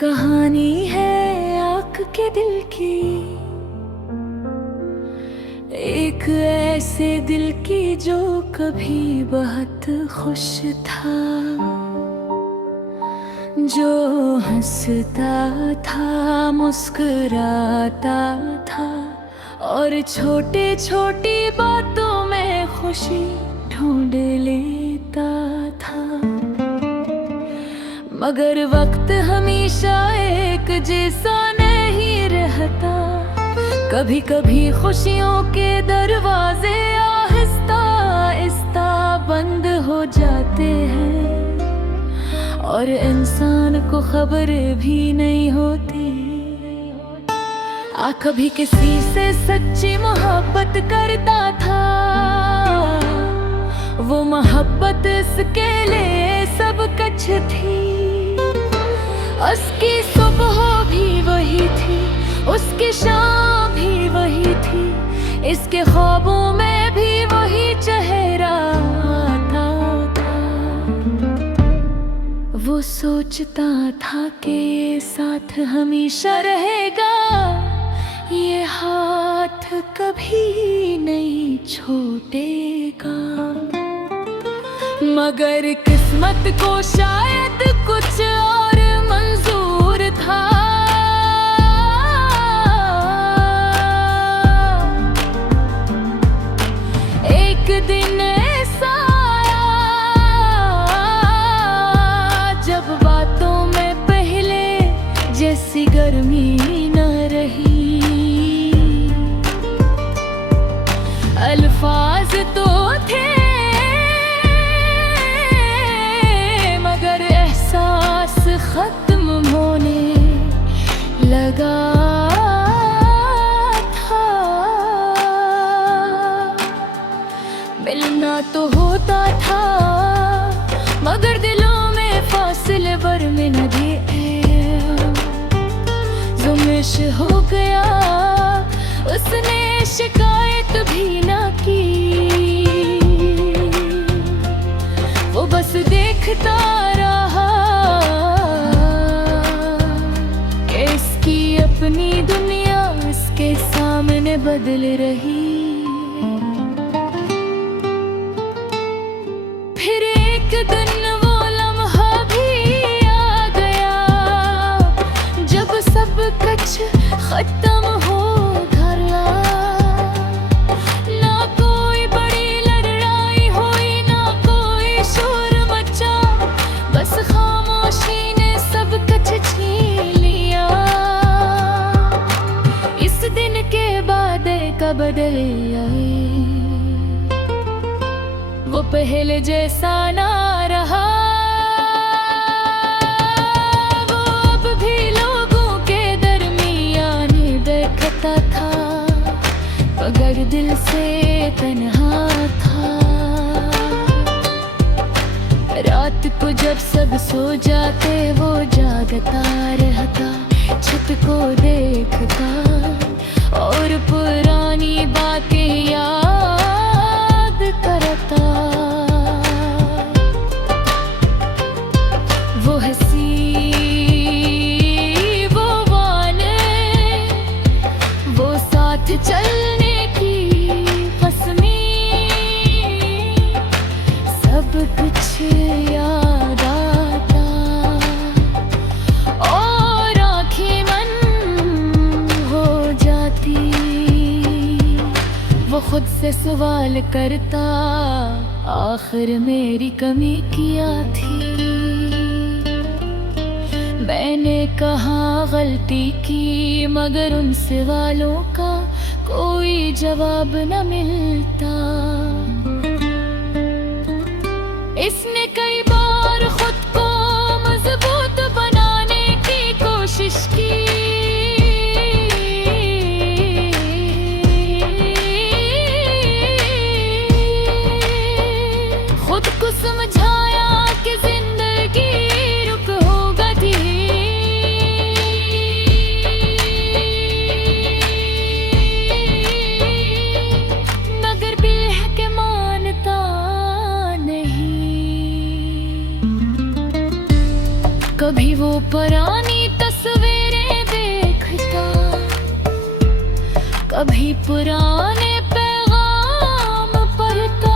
कहानी है आँख के दिल की, एक ऐसे दिल की जो कभी बहुत खुश था, जो हंसता था, मुस्कुराता था और छोटी छोटी बातों में खुशी ढूंढ लेता था। मगर वक्त हमेशा एक जैसा नहीं रहता, कभी कभी खुशियों के दरवाजे आहिस्ता आहिस्ता बंद हो जाते हैं और इंसान को खबर भी नहीं होती। कभी किसी से सच्ची मोहब्बत करता था, वो मोहब्बत इसके लिए सब कुछ थी। उसकी सुबह भी वही थी, उसकी शाम भी वही थी, इसके ख्वाबों में भी वही चेहरा आता था। वो सोचता था कि साथ हमेशा रहेगा, ये हाथ कभी नहीं छूटेगा। मगर किस्मत को शायद कुछ और मंजूर था। एक दिन ऐसा आया जब बातों में पहले जैसी गर्मी न रही। अल्फाज तो थे मगर एहसास खत्म होने लगा था। मिलना तो होता था मगर दिलों में फासले बरमे न दिए। जुम्मिश हो गया, उसने शिकायत भी ना की, वो बस देखता रहा कि इसकी अपनी दुनिया इसके सामने बदल रही। फिर एक दिन वो लम्हा भी आ गया जब सब कुछ खत्म हो गया। ना कोई बड़ी लड़ाई हुई, ना कोई शोर मचा, बस खामोशी ने सब कुछ छीन लिया। इस दिन के बाद का बदल आई, वो पहले जैसा ना रहा। वो अब भी लोगों के दरमियान देखता था मगर दिल से तन्हा था। रात को जब सब सो जाते वो जागता रहता, छत को देखता और पुरानी बातें याद करता। वो हंसी, वो वाने, वो साथ चलने की कसमी, सब कुछ याद आता और आँखें मन हो जाती। वो खुद से सवाल करता, आखिर मेरी कमी क्या थी? मैंने कहाँ गलती की? मगर उन सवालों का कोई जवाब न मिलता। इसने कई बार खुद को मजबूत बनाने की कोशिश की, खुद को समझाया कि जिंदगी रुक होगा थी। मगर दिल के मानता नहीं। कभी वो पुरानी तस्वीर कभी पुराने पैगाम पढ़ता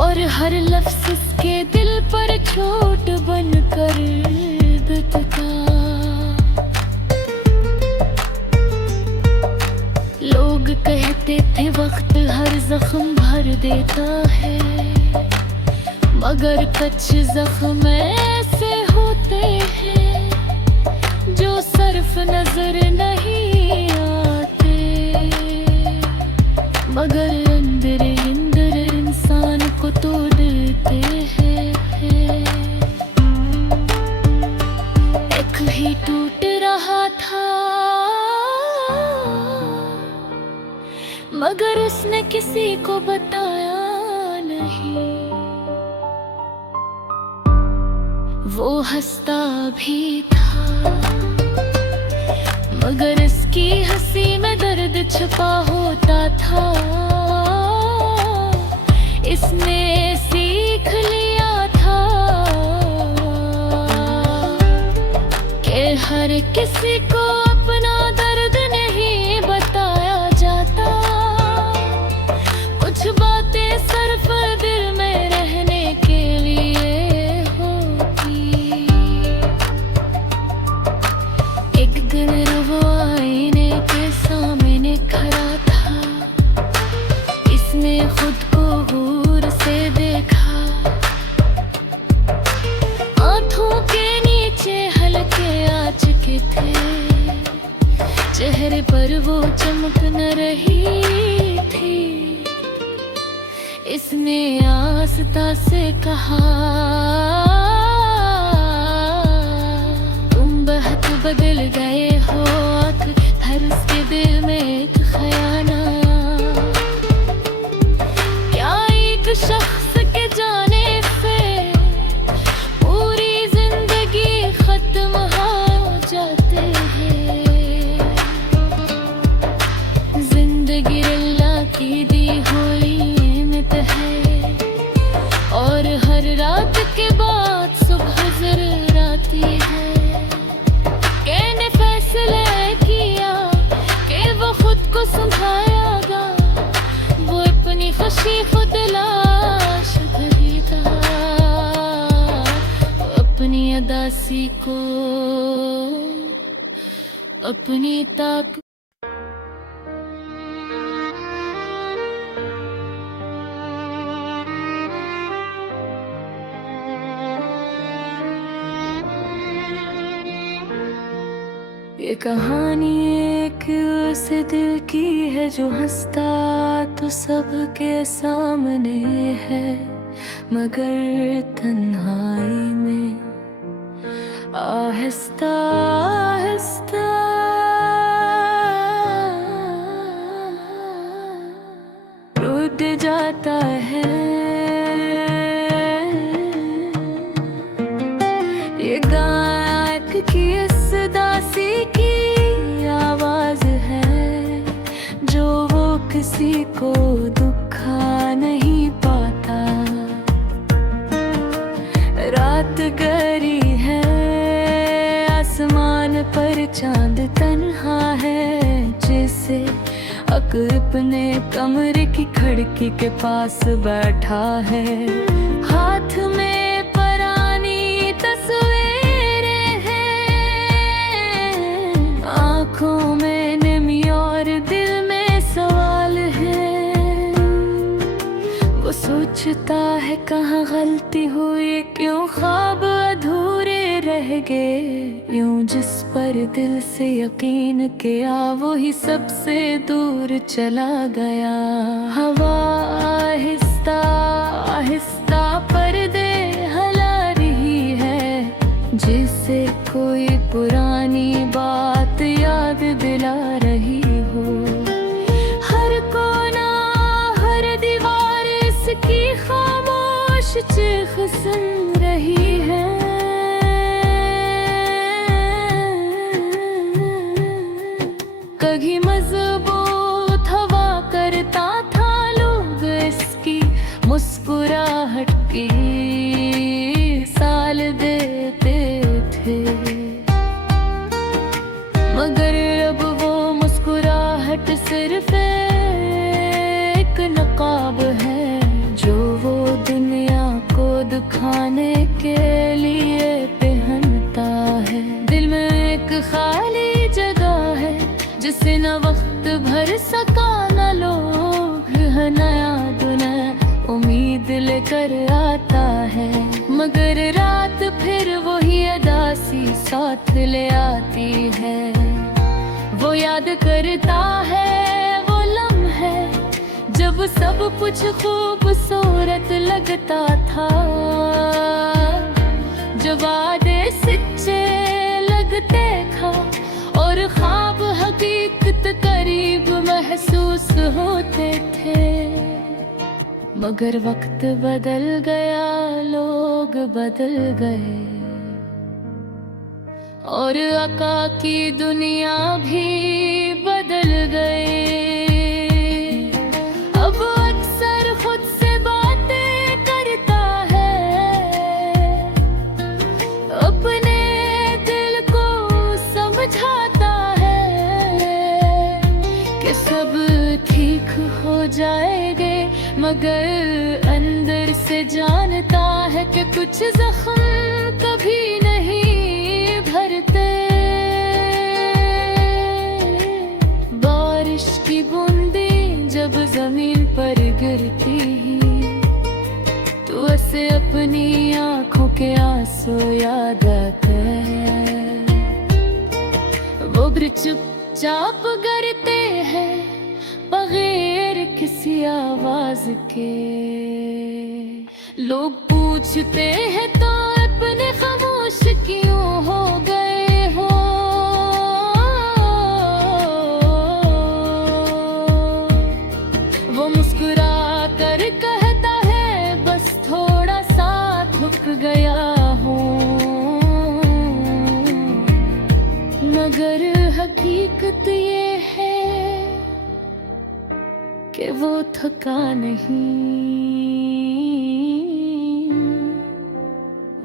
और हर लफ्ज़ उसके दिल पर चोट बनकर बितता। लोग कहते थे वक्त हर जख्म भर देता है, मगर कच्चे जख्म ऐसे होते हैं जो सिर्फ नजर नहीं आते, मगर अंदर अंदर इंसान को तोड़ देते हैं। एक ही टूट रहा था मगर उसने किसी को बताया नहीं। वो हंसता भी था मगर इसकी हंसी में दर्द छुपा होता था। इसने सीख लिया था कि हर किसी को अपना दर्द नहीं बताया जाता। कुछ बातें सिर्फ दिल में रहने के लिए होती। एक दिन वो आईने के सामने खड़ा था, इसने खुद को गौर से देखा। आंखों के नीचे हल्के आँच के थे, चेहरे पर वो चमक न रही थी। इसने आस्था से कहा, तुम बहुत बदल गए हो। आखिर उसके दिल में एक खयानत, क्या एक शख्स के जाने से पूरी जिंदगी खत्म हो जाते हैं। जिंदगी अल्लाह की दी हुई है और हर रात के बाद सुबह जरूर आती है। कहने फैसला किया कि वो खुद को संभालेगा, वो अपनी खुशी खुद लाश खरीदा। अपनी अदासी को अपनी ताकत ये कहानी एक उस दिल की है जो हंसता तो सबके सामने है, मगर तन्हाई में आहिस्ता आहिस्ता टूट जाता है। ये गायक की इस दासी की आवाज है जो वो किसी को दुखा नहीं पाता। रात गहरी है, आसमान पर चांद तन्हा है, जिसे अपने कमरे की खिड़की के पास बैठा है। हाथ में पुरानी तस्वीरें हैं, आँखों में नमी और दिल में सवाल है। वो सोचता है कहाँ गलती हुई, क्यों ख्वाब अधूरे रह गए। यूं जिस पर दिल से यकीन किया वो ही सबसे दूर चला गया। हवा आहिस्ता आहिस्ता पर्दे हिला रही है, जिसे कोई पुरानी बात याद दिला रही हो। हर कोना हर दीवार इसकी खामोश चीख सुन रही है। कभी मजबूत हवा करता था लोग इसकी मुस्कुराहट की साल देते थे, मगर अब वो मुस्कुरा जिसे न वक्त भर सका न लोग, नया दुनिया उम्मीद लेकर आता है। मगर रात फिर वही अदासी साथ ले आती है। वो याद करता है वो लम्हे जब सब कुछ खूबसूरत लगता था, जब वादे सच्चे लगते था और ख्वाब हकीकत करीब महसूस होते थे। मगर वक्त बदल गया, लोग बदल गए और आका की दुनिया भी बदल गए। अब अक्सर खुद से बातें करता है, अपने दिल को समझाता है कि सब ठीक हो जाएंगे, मगर अंदर से जानता है कि कुछ जख्म कभी नहीं भरते। बारिश की बूंदें जब जमीन पर गिरती तो उसे अपनी आंखों के आंसू याद आते हैं। वो भी चुपचाप गिरते हैं बगैर किसी आवाज के। लोग पूछते हैं तो अपने खामोश क्यों हो गए हो। वो मुस्कुरा कर कहता है बस थोड़ा सा थक गया हूँ, मगर हकीकत ये है कि वो थका नहीं,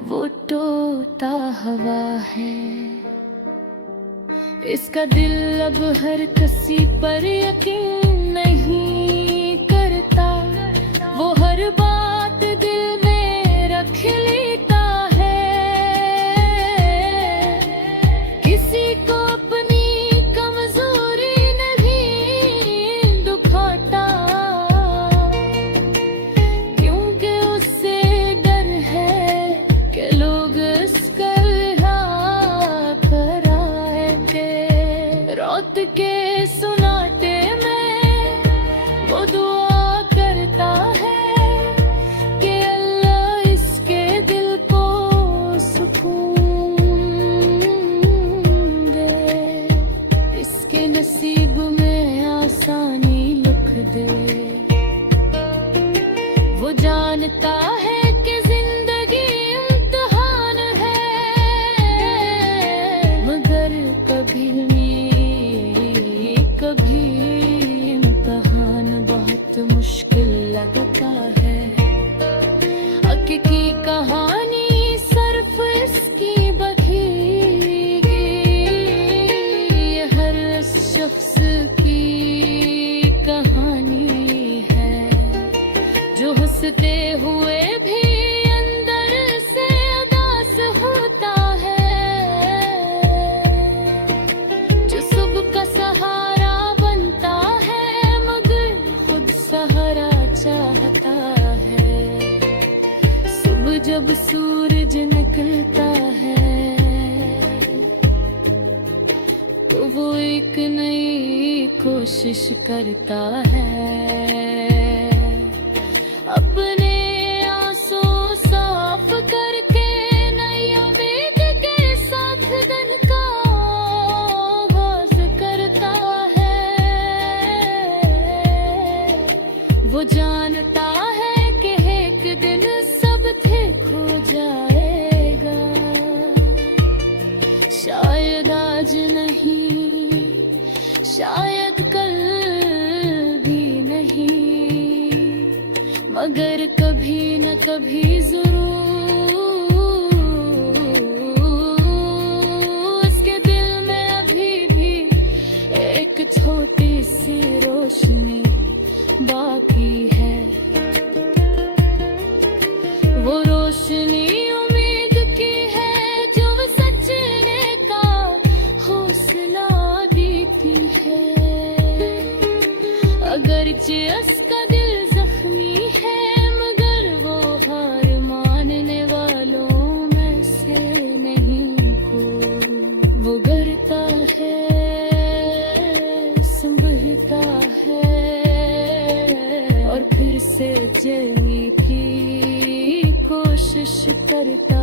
वो टोता हवा है। इसका दिल अब हर किसी पर यकीन नहीं करता, वो हर बात दिल में रख लेता है। किसी को अपनी कमजोरी नहीं दुखाता, क्योंकि उससे डर है कि लोग इसका राह पर आएंगे। रात के सुनाटे में वो दुआ करता है कि अल्लाह इसके दिल को सुकून दे, इसके नसीब में आसानी लिख दे। वो जानता है कि जिंदगी इम्तिहान है, मगर कभी इम्तिहान बहुत मुश्किल लगता है। हकीकी कहानी सिर्फ इसकी बखेगी, ये हर शख्स की कहानी है जो हंसते हुए भी अंदर से उदास होता है, जो सबका सहारा बनता है मगर खुद सहारा चाहता है। सुबह जब सूरज निकलता है तो वो एक नई कोशिश करता है, अपने आंसू साफ करके नई उम्मीद के साथ दिन का आगाज करता है। वो जानता है कि एक दिन सब ठीक हो जाएगा, शायद आज नहीं, शायद कल भी नहीं, मगर कभी न कभी जरूर उसके दिल में अभी भी एक छोटी सी रोशनी बाकी है। वो रोशनी उम्मीद की है जो सच्चे का हौसला देती है। परचियस का दिल जख्मी है, मगर वो हार मानने वालों में से नहीं हो। वो डरता है, संभलता है और फिर से जीने की कोशिश करता